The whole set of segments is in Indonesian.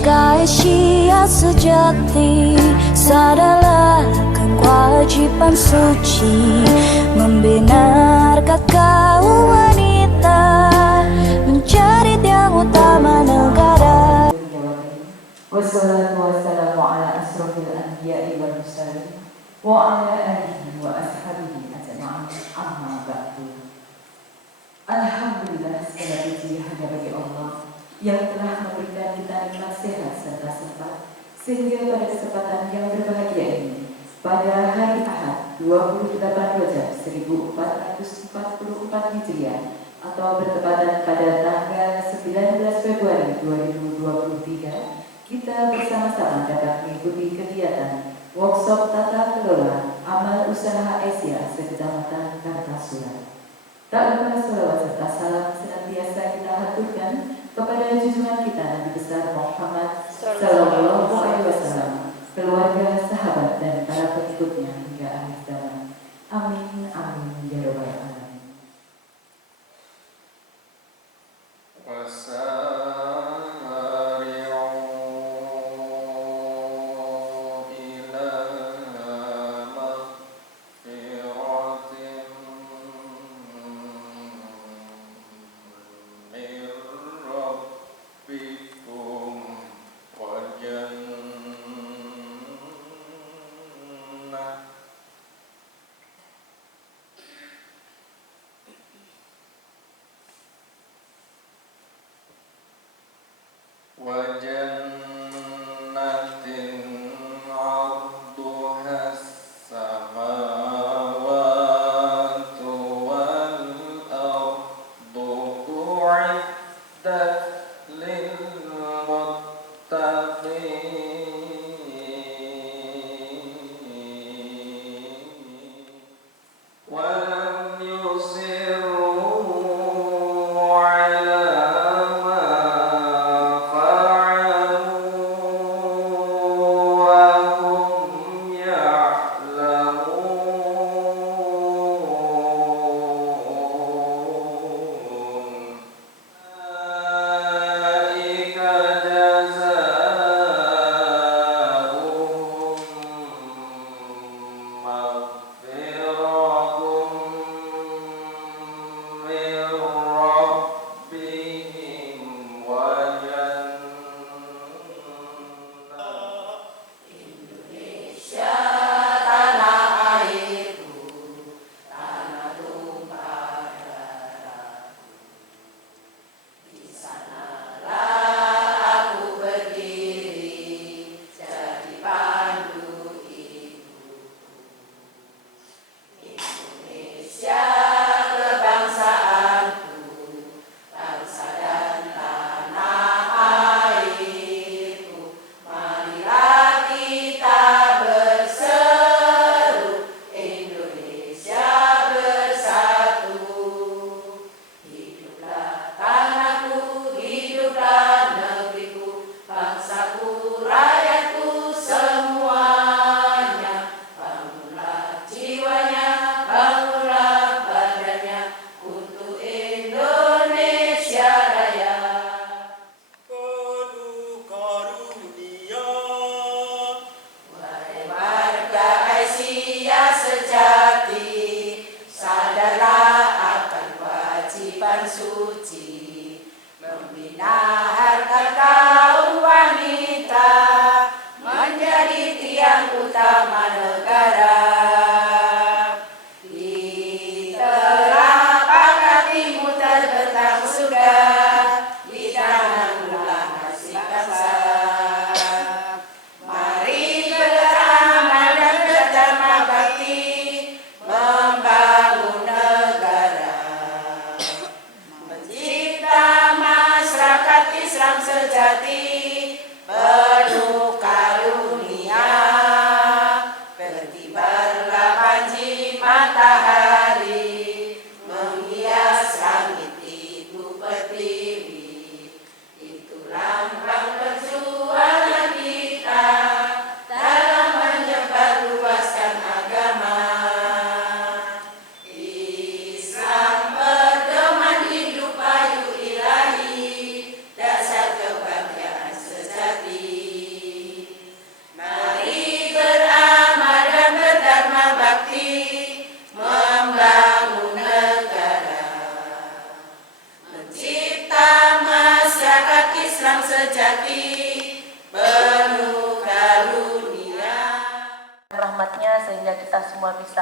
Sebagai syiar sejati, sadarlah akan kewajiban suci membina harkat kaum wanita menjadi tiang utama negara. Wassalatu wassalamu ala asrofil anbiya'i wal mursalin wa ala alihi wa ashabihi ajma'in, amma ba'du. Alhamdulillah, segala puji hanya bagi Allah yang telah memberikan kita nikmat sehat serta sempat, sehingga pada kesempatan yang berbahagia ini, pada hari Ahad 28 Rajab 1444 Hijriah atau bertepatan pada tanggal 19 Februari 2023, kita bersama-sama dapat mengikuti kegiatan workshop tata kelola amal usaha Asia se-Kecamatan Kartasura. Tak lupa salawat serta salam senantiasa kita haturkan kepada junjungan kita Nabi besar Muhammad Sallallahu Alaihi Wasallam, keluarga, sahabat, dan para pengikutnya hingga akhir zaman. Amin, amin, ya rabbal alamin.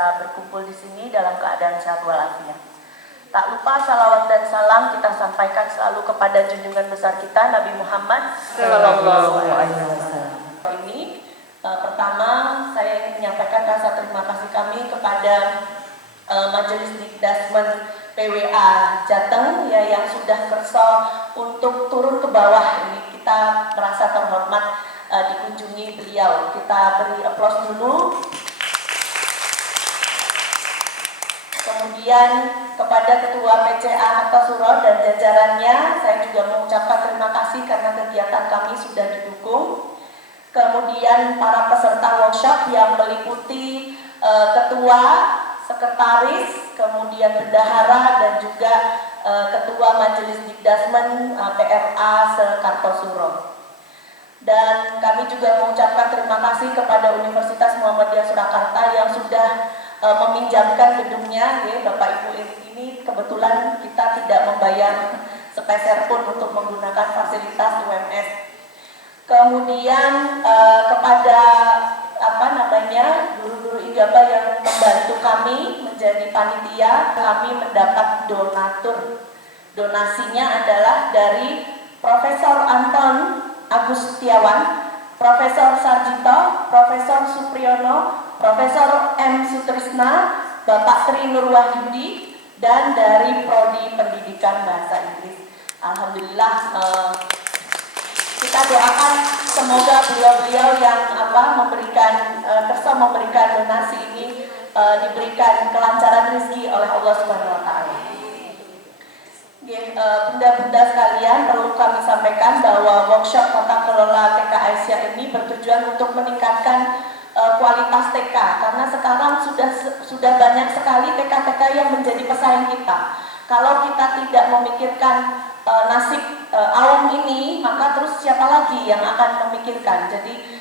bisa berkumpul di sini dalam keadaan sehat walafiat. Tak lupa salawat dan salam kita sampaikan selalu kepada junjungan besar kita Nabi Muhammad Sallallahu Alaihi Wasallam. Ini pertama saya ingin menyampaikan rasa terima kasih kami kepada Majelis Dikdasmen PWA Jateng ya, yang sudah kerso untuk turun ke bawah. Ini kita merasa terhormat dikunjungi beliau. Kita beri aplaus dulu. Kemudian kepada Ketua PCA Kartosuro dan jajarannya, saya juga mengucapkan terima kasih karena kegiatan kami sudah didukung. Kemudian para peserta workshop yang meliputi ketua, sekretaris, kemudian bendahara dan juga Ketua Majelis Dikdasmen PRA se-Kartosuro. Dan kami juga mengucapkan terima kasih kepada Universitas Muhammadiyah Surakarta yang sudah meminjamkan gedungnya, ya, Bapak Ibu. Ini kebetulan kita tidak membayar sepeser pun untuk menggunakan fasilitas UMS. Kemudian kepada guru-guru ijabah yang membantu kami menjadi panitia, kami mendapat donatur. Donasinya adalah dari Profesor Anton Agustiawan, Profesor Sarjito, Profesor Supriyono, Profesor M. Sutrisna, Bapak Tri Nurwahyudi, dan dari Prodi Pendidikan Bahasa Inggris. Alhamdulillah, kita doakan semoga beliau-beliau yang memberikan donasi ini diberikan kelancaran rezeki oleh Allah Subhanahu Wa Taala. Bunda-bunda sekalian, perlu kami sampaikan bahwa workshop tata kelola TK Aisyah ini bertujuan untuk meningkatkan kualitas TK, karena sekarang sudah banyak sekali TK-TK yang menjadi pesaing kita. Kalau kita tidak memikirkan nasib awam ini, maka terus siapa lagi yang akan memikirkan? Jadi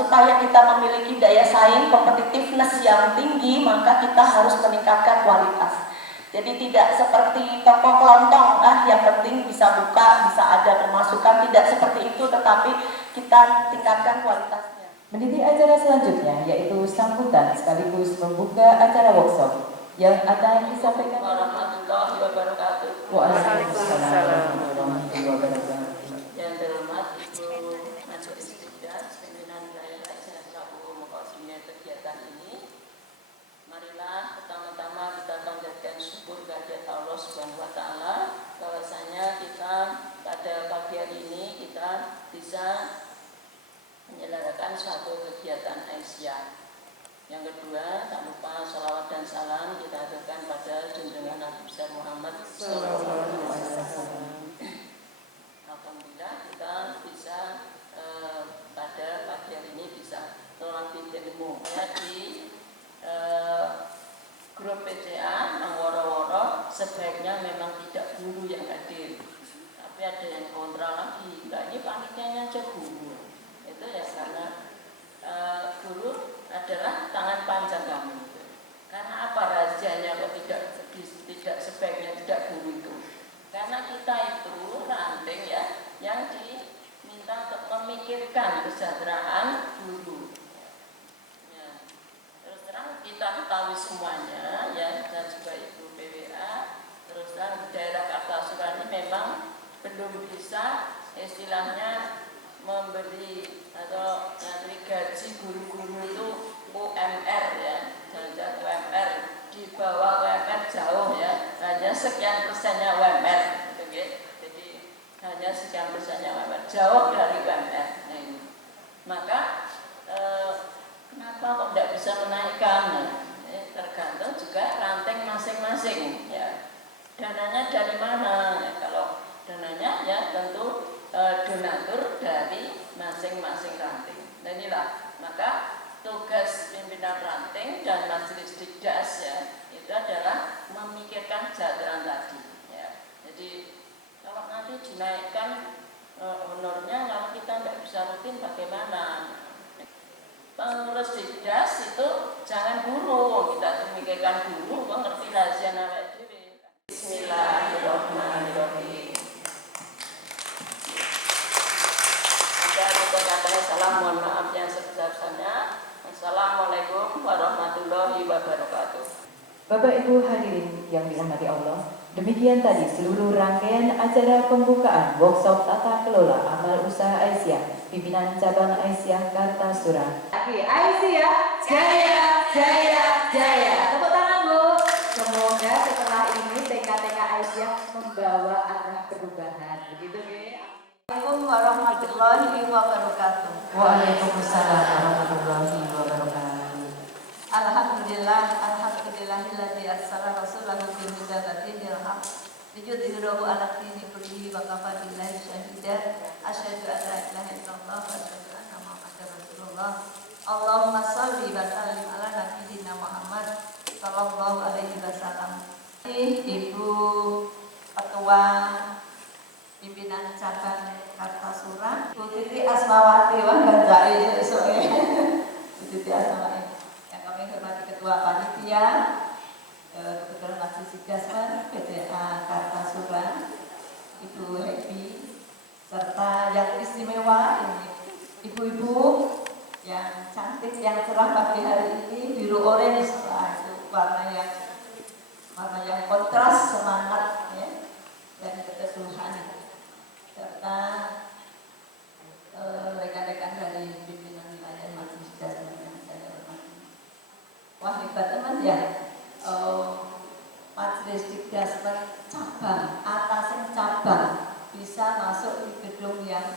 supaya kita memiliki daya saing, competitiveness yang tinggi, maka kita harus meningkatkan kualitas. Jadi tidak seperti toko kelontong, yang penting bisa buka, bisa ada pemasukan, tidak seperti itu, tetapi kita tingkatkan kualitasnya. Meniti acara selanjutnya yaitu sambutan sekaligus membuka acara workshop yang akan disampaikan. Warahmatullahi wabarakatuh. Waalaikumsalam warahmatullahi wabarakatuh. Yang terhormat Ibu Majelis Dikdas Pimpinan Daerah Selaku Mukhosimnya kegiatan ini. Marilah pertama-tama kita panjatkan syukur kehadirat Allah Subhanahu Wa Taala bahwasanya kita pada pagi hari ini kita bisa menyelenggarakan suatu kegiatan Aisyah. Yang kedua, tak lupa salawat dan salam kita aturkan pada junjungan Nabi besar Muhammad SAW. Alhamdulillah kita bisa pada pagi hari ini bisa melatih ilmu. Di grup PCA yang woro-woro sebaiknya memang tidak guru yang hadir, tapi ada yang kontra lagi, ini panitianya aja guru. Itu ya karena guru adalah tangan panjang kami. Karena apa rahasianya kok tidak sebaiknya tidak guru itu? Karena kita itu ranting ya, yang diminta untuk memikirkan kesejahteraan guru. Ya. Terus terang kita ketahui semuanya ya, dan juga Ibu PWA. Terus terang di daerah Kartosuro ini memang belum bisa istilahnya memberi atau memberi gaji guru-guru itu UMR ya, jangan UMR di bawah UMR jauh ya, hanya sekian persennya UMR gitu, ya. Jadi hanya sekian persennya UMR, jauh dari UMR. Nah, ini. Maka kenapa kok tidak bisa menaikkan? Tergantung juga ranting masing-masing ya. Dananya dari mana? Ya, kalau dananya ya tentu donatur dari masing-masing ranting. Nah inilah, maka tugas pimpinan ranting dan majelis dikdas ya, itu adalah memikirkan kesejahteraan tadi ya. Jadi kalau nanti dinaikkan honornya, kalau kita tidak bisa rutin bagaimana? Pengurus dikdas itu jangan guru, kita memikirkan guru, mengerti rahasia nawak dewi. Bismillahirrahmanirrahim. Salam, mohon maaf yang sebesar-besarnya. Assalamualaikum warahmatullahi wabarakatuh. Bapak Ibu hadirin yang dirahmati Allah, demikian tadi seluruh rangkaian acara pembukaan workshop tata kelola amal usaha Aisyah, pimpinan cabang Aisyah Kartasura. Aisyah, jaya, jaya, jaya. Tepuk tangan Bu. Semoga setelah ini TK-TK Aisyah membawa arah perubahan. Begitu ya. Assalamualaikum warahmatullahi wabarakatuh. Waalaikumsalam warahmatullahi wabarakatuh. Alhamdulillahilladzi arsala rasulahu bil huda wa dinil haqq liyudhhirahu 'ala dini kullihi wa kafa billahi shahida. Asyhadu an la ilaha illallah wa asyhadu anna Muhammadar Rasulullah. Allahumma shalli wa sallim ala nabiyyina Muhammad sallallahu alaihi wasallam. Ibu Ketua Pimpinan Cabang Kartasura, Bu Titi Asmawati, wah ganjai esok Bu Titi Asmawati. Yang kami hormati Ketua Panitia, Kebetulan Masjid Sigasman, PTA Kartasura, Ibu Happy, serta yang istimewa ini ibu-ibu yang cantik, yang cerah pagi hari ini, biru orange, itu warna yang kontras, semangat ya, dan keteduhan. Serta rekan-rekan dari pimpinan wilayah Masjid Sigasman yang saya hormati. Wah hebat teman ya, Majelis Sigasman cabang, atasan cabang bisa masuk di gedung yang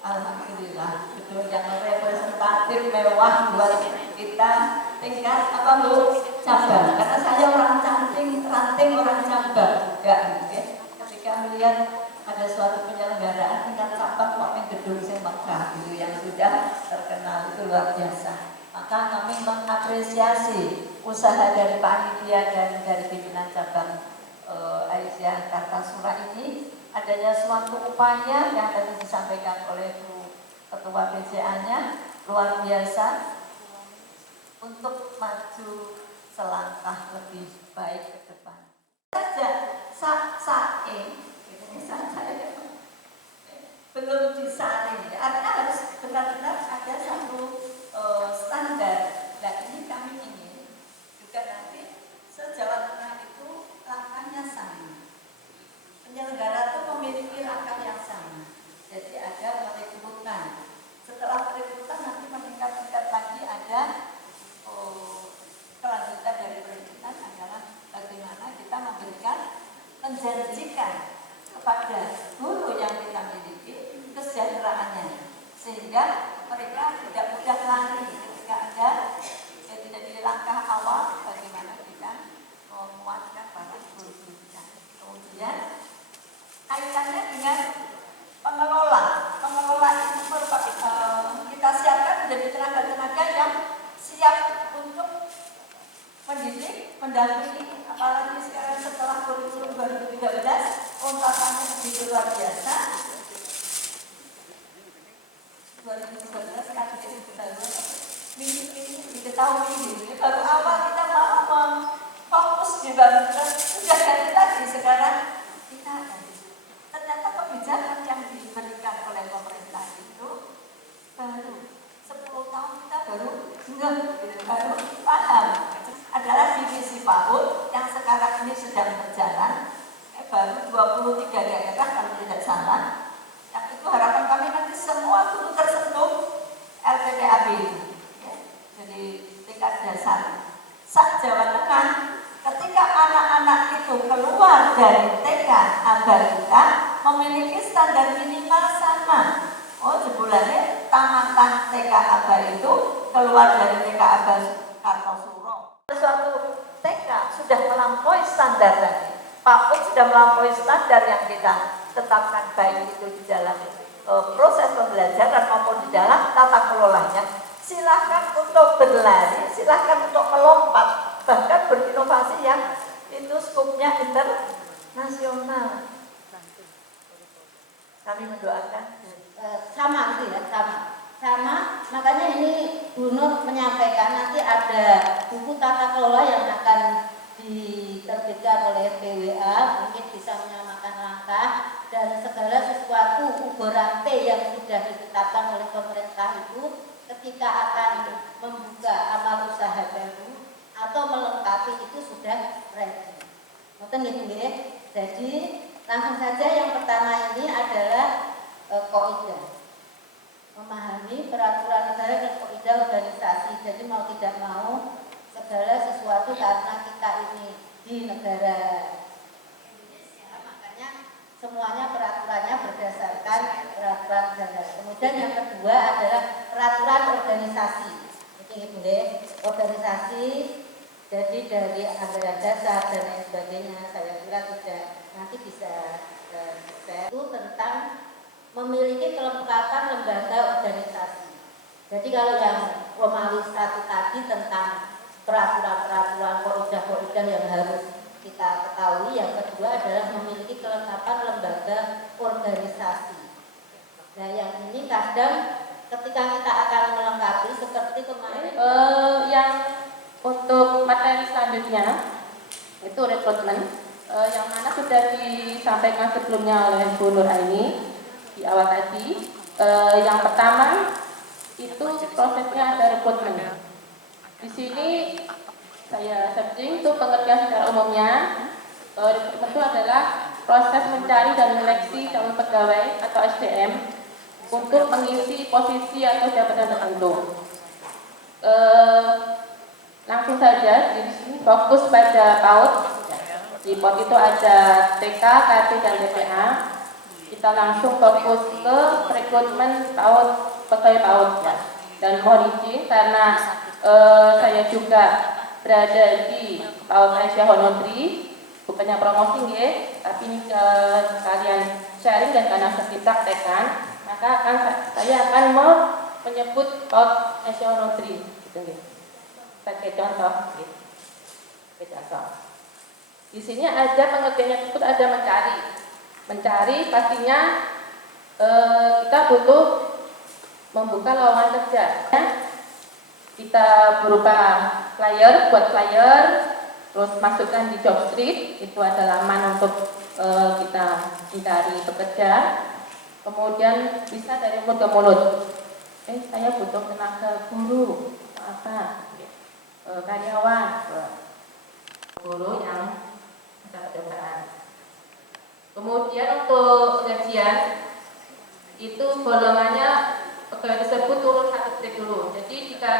alhamdulillah, gedung yang representatif mewah buat kita tingkat apa Bu? Cabang. Karena saya orang ranting orang cabang juga gitu ya. Ketika melihat ada suatu penyelenggaraan tingkat cabang kok gedung yang megah gitu yang sudah terkenal, itu luar biasa. Maka kami mengapresiasi usaha dari panitia dan dari pimpinan cabang Aisyah Kartasura ini, adanya suatu upaya yang tadi disampaikan oleh Bu Ketua BCA-nya luar biasa untuk maju selangkah lebih baik ke depan. Saja saya belum disaring, artinya harus benar-benar ada satu standar. Nah ini kami ingin juga nanti se-Jawa Tengah itu langkahnya sama, penyelenggara itu memiliki langkah yang sama, jadi ada perekrutan. Setelah perekrutan nanti meningkat lagi ada kelanjutan dari perekrutan adalah bagaimana kita memberikan, menjanjikan kepada guru yang kita miliki kesejahteraannya, sehingga mereka tidak mudah lari ketika ada tidak di langkah awal bagaimana kita menguatkan para guru kita. Kemudian kaitannya dengan pengelola itu kita siapkan menjadi tenaga-tenaga yang siap untuk mendidik, mendampingi, apalagi sekarang setelah kurikulum 2013 untasannya begitu luar biasa. 2013 kan mini diketahui ini baru awal kita mau fokus di bangunan, sudah dari tadi sekarang kita ternyata kebijakan yang diberikan oleh pemerintah itu baru 10 tahun kita baru paham. Adalah divisi PAUD yang sekarang ini sedang berjalan, baru 23 daerah kalau tidak salah. Yang itu harapan kami nanti semua guru tersentuh LPDAP itu ya. Jadi tingkat dasar Jawa Tengah, ketika anak-anak itu keluar dari TK Abarita memiliki standar minimal sama. Oh jebulannya tamatan TK Abar itu keluar dari TK Abar Kartosuro, suatu TK sudah melampaui standar tadi, PAUD sudah melampaui standar yang kita tetapkan, baik itu di dalam proses pembelajaran maupun di dalam tata kelolanya. Silahkan untuk berlari, silahkan untuk melompat, bahkan berinovasi yang itu skupnya internasional. Kami mendoakan sama sih ya, sama. Makanya ini Bu Nur menyampaikan nanti ada buku tata kelola yang akan diterbitkan oleh PWA, mungkin bisa menyamakan langkah dan segala sesuatu ugoran T yang sudah ditetapkan oleh pemerintah itu ketika akan membuka amal usaha baru atau atau melengkapi itu sudah ready. Ngoten nggih. Jadi langsung saja yang pertama ini adalah kaidah. Memahami peraturan negara dan kaidah organisasi. Jadi mau tidak mau segala sesuatu karena kita ini di negara Indonesia, makanya semuanya peraturannya berdasarkan peraturan negara. Kemudian yang kedua adalah peraturan organisasi. Organisasi, jadi dari anggaran dasar dan lain sebagainya, saya kira tidak nanti bisa itu tentang memiliki kelengkapan lembaga organisasi. Jadi kalau yang Romawi 1 tadi tentang peraturan-peraturan kaidah-kaidah yang harus kita ketahui, yang kedua adalah memiliki kelengkapan lembaga organisasi. Nah yang ini kadang ketika kita akan melengkapi seperti kemarin yang untuk materi selanjutnya itu rekrutmen yang mana sudah disampaikan sebelumnya oleh Bu Nur Aini di awal tadi. Yang pertama itu prosesnya ada rekrutmen. Di sini saya searching itu pengertian secara umumnya. Rekrutmen itu adalah proses mencari dan seleksi calon pegawai atau SDM untuk mengisi posisi atau jabatan tertentu. Langsung saja di sini fokus pada PAUD. Di PAUD itu ada TK, KT, dan TPA. Kita langsung fokus ke rekrutmen PAUD, pegawai PAUD ya. Dan mohon izin karena saya juga berada di PAUD Aisyah Honodri, bukannya promosi ya, tapi ini kalian sharing dan karena sudah dipraktekkan, maka saya akan mau menyebut PAUD Aisyah Honodri gitu ya. Sebagai contoh, di sini ada pengertiannya tersebut ada mencari pastinya kita butuh membuka lowongan kerja. Kita berupa flyer, buat flyer, terus masukkan di job street, itu ada laman untuk kita mencari pekerja. Kemudian bisa dari mulut ke mulut. Saya butuh tenaga guru apa? Karyawan, guru yang mendapat percobaan. Kemudian untuk gajian itu golongannya pegawai tersebut turun 1 grade dulu. Jadi jika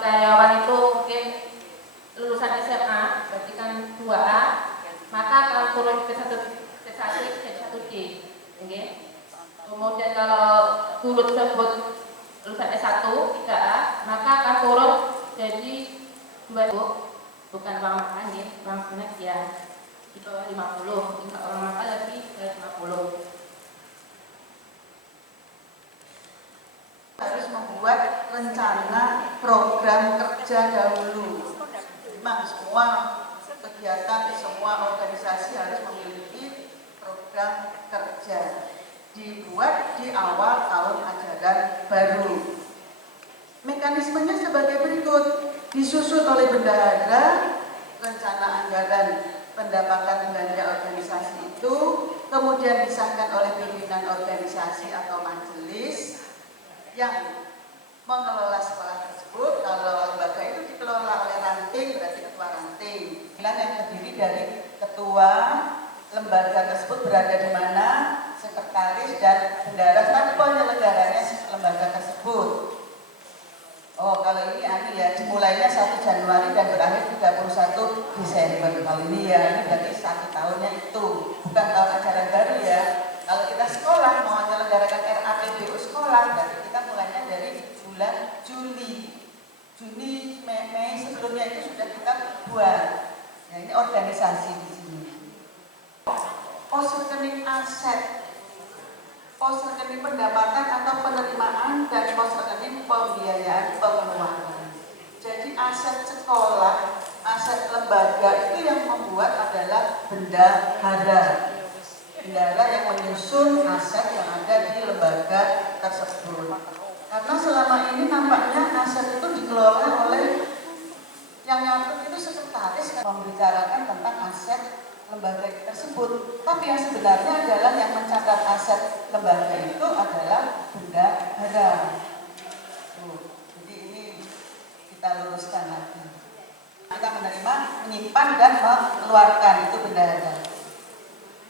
karyawan itu mungkin lulusan SMA, berarti kan 2A, maka akan turun ke 1 jadi 1D. Okay. Kemudian kalau guru tersebut lulusan S1, 3A, maka akan turun jadi 2, bukan uang makan ya, uang snack ya, di bawah 50, jika orang makan lebih dari 50. Harus membuat rencana program kerja dahulu. Memang semua kegiatan, semua organisasi harus memiliki program kerja. Dibuat di awal tahun ajaran baru. Mekanismenya sebagai berikut: disusun oleh bendahara rencana anggaran pendapatan belanja organisasi itu, kemudian disahkan oleh pimpinan organisasi atau majelis yang mengelola sekolah tersebut. Kalau lembaga itu dikelola oleh ranting, berarti ketua ranting. Yang terdiri dari ketua lembaga tersebut berada di mana, sekretaris dan bendahara, tapi penyelenggaranya lembaga tersebut. Oh, kalau ini ya, dimulainya 1 Januari dan berakhir 31 Desember. Kalau ini ya, ini berarti 1 tahunnya itu, bukan tahun ajaran baru ya. Kalau kita sekolah mau menyelenggarakan RAPBU sekolah, berarti kita mulainya dari bulan Juni, Mei sebelumnya itu sudah kita buat. Nah, ini organisasi di sini. Pos rekening aset, pos rekening pendapatan atau penerimaan, dan pos rekening pembiayaan pengeluaran. Jadi aset sekolah, aset lembaga itu yang membuat adalah bendahara. Bendahara yang menyusun aset yang ada di lembaga tersebut. Karena selama ini nampaknya aset itu dikelola oleh yang ngatur itu sekretaris membicarakan tentang aset lembaga tersebut, tapi yang sebenarnya adalah yang mencatat aset lembaga itu adalah bendahara. Jadi ini kita luruskan lagi. Kita menerima, menyimpan dan mengeluarkan, itu bendahara.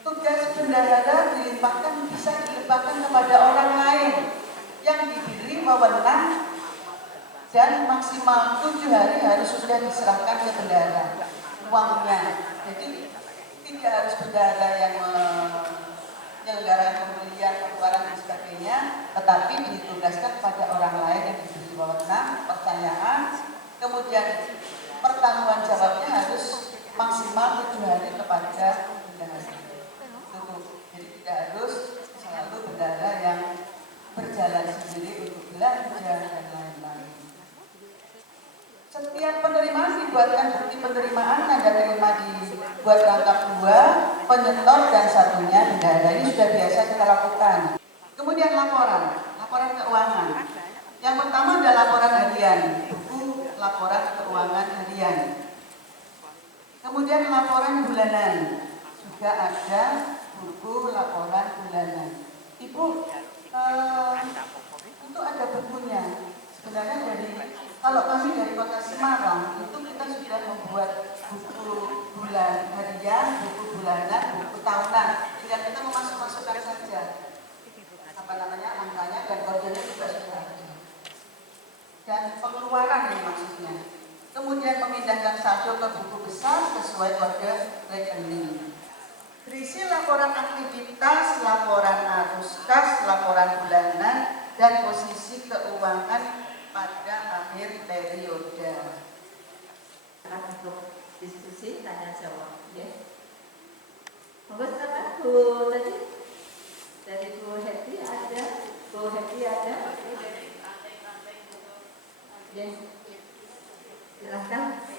Tugas bendahara bisa dilimpahkan kepada orang lain yang diberi wewenang dan maksimal 7 hari harus sudah diserahkan ke bendahara uangnya. Jadi tidak harus bendahara yang menyelenggarakan pembelian, pengeluaran dan sebagainya, tetapi ditugaskan pada orang lain yang diberi wewenang, pertanyaan, kemudian pertanggungan jawabnya harus maksimal 7 hari kepada bendahara. Jadi tidak harus selalu bendahara yang berjalan sendiri untuk belanja dan lain-lain. Setiap penerimaan dibuatkan bukti penerimaan, tanda terima dibuat rangkap 2, penyetor dan satunya bendahara. Ini sudah biasa kita lakukan. Kemudian laporan keuangan. Yang pertama adalah laporan harian, buku laporan keuangan harian. Kemudian laporan bulanan, juga ada buku laporan bulanan. Ibu, itu ada bukunya. Sebenarnya kalau kami dari Kota Semarang itu kita sudah membuat buku bulan harian, buku bulanan, buku tahunan. Tinggal kita memasukkan saja angkanya dan kodenya juga sudah ada. Dan pengeluaran ini maksudnya. Kemudian memindahkan saldo ke buku besar sesuai kode rekening. Berisi laporan aktivitas, laporan arus kas, laporan bulanan, dan posisi keuangan pada akhir periode. Untuk diskusi tanya jawab, ya. Monggo silakan Bu tadi dari Bu Heti ada, Ya, silakan.